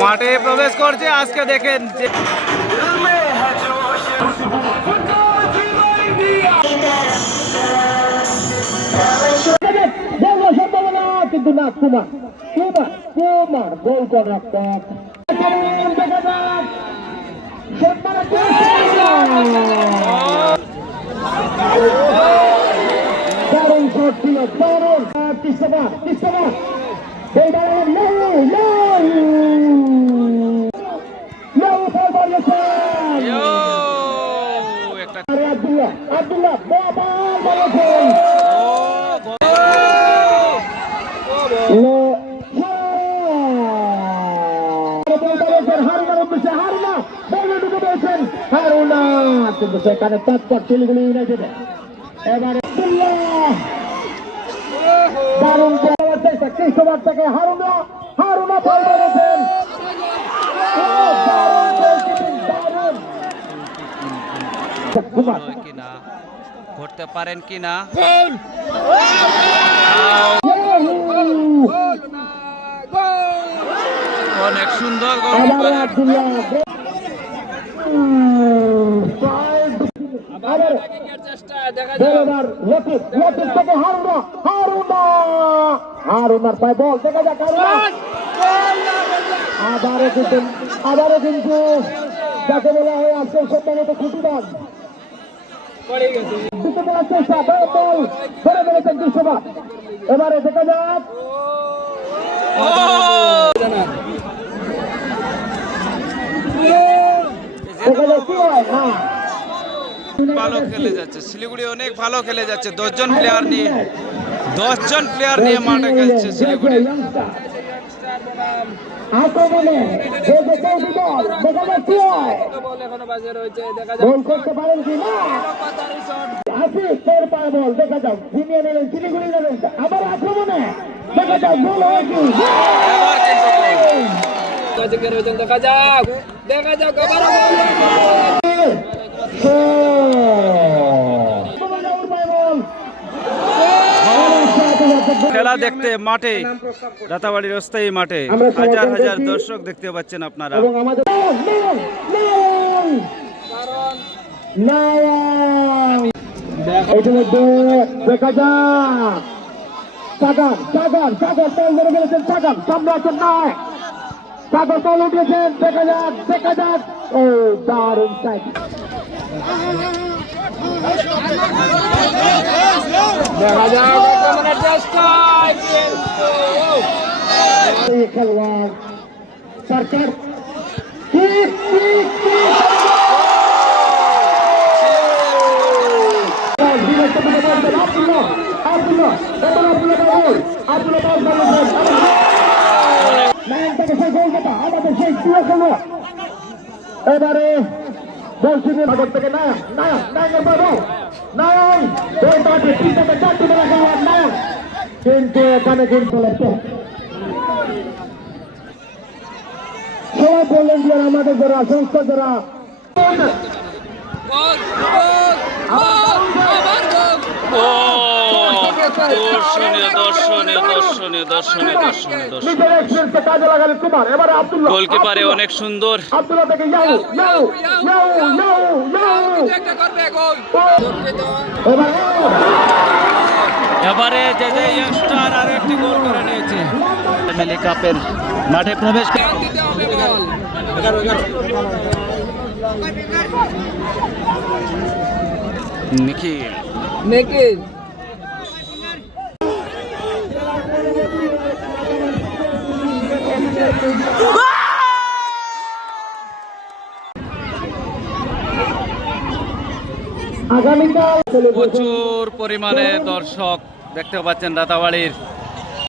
মাঠে প্রবেশ করছে আজকে দেখেন যে কিন্তু না কুমার কুমার কুমার গোল করে রাখতেন দারুণ শট ছিল দারুণ আব্দুল্লাহ বলেছেন কিন্তু সেখানে তৎপর শিলিগুড়ি ইউনাইটেড এবারে দারুণ চেষ্টা কৃষ্ণবার থেকে হারুনা বল করেছেন কিনা করতে পারেন কিনা অনেক সুন্দর হারুনার পায় বল দেখা যাক আবারও কিন্তু যাকে বলা হয় আসল সম্মানিত খুঁটিবান চেষ্টা বল ধরে ফেলেছেন দৃশ্যবাদ এবারে দেখা যাক ভালো খেলে যাচ্ছে শিলিগুড়ি অনেক ভালো খেলে যাচ্ছে 10 জন প্লেয়ার নিয়ে মাঠে খেলছে শিলিগুড়ি করতে পারেন কি না দেখা যাক ছিনিয়ে নিলেন শিলিগুড়ি আবার আক্রমণে দেখা যাক গোল হয় কি দেখা যাক খেলা দেখতে মাঠে রাতাবাড়ির অস্থায়ী মাঠে হাজার হাজার দর্শক দেখতে পাচ্ছেন আপনারা দেখা যাক সাগর ধরে ফেলেছেন সামনে আছেন নয় সাগর তল উঠেছেন দেখা যাক ও দারুণ সাইড দেখা যাক খেলোয়াড় সরকার এবারে দর্শকের ভাগর থেকে কিন্তু এখানে কিন্তু সবাই বললেন যে আমাদের যারা সংস্থা যারা গোলকিপারে অনেক সুন্দর এবারে যে ইয়ংস্টার আর একটি গোল করে নিয়েছে ফ্যামিলি কাপের মাঠে প্রবেশ নিখিল আগামীকাল প্রচুর পরিমাণে দর্শক দেখতে পাচ্ছেন রাতাবাড়ির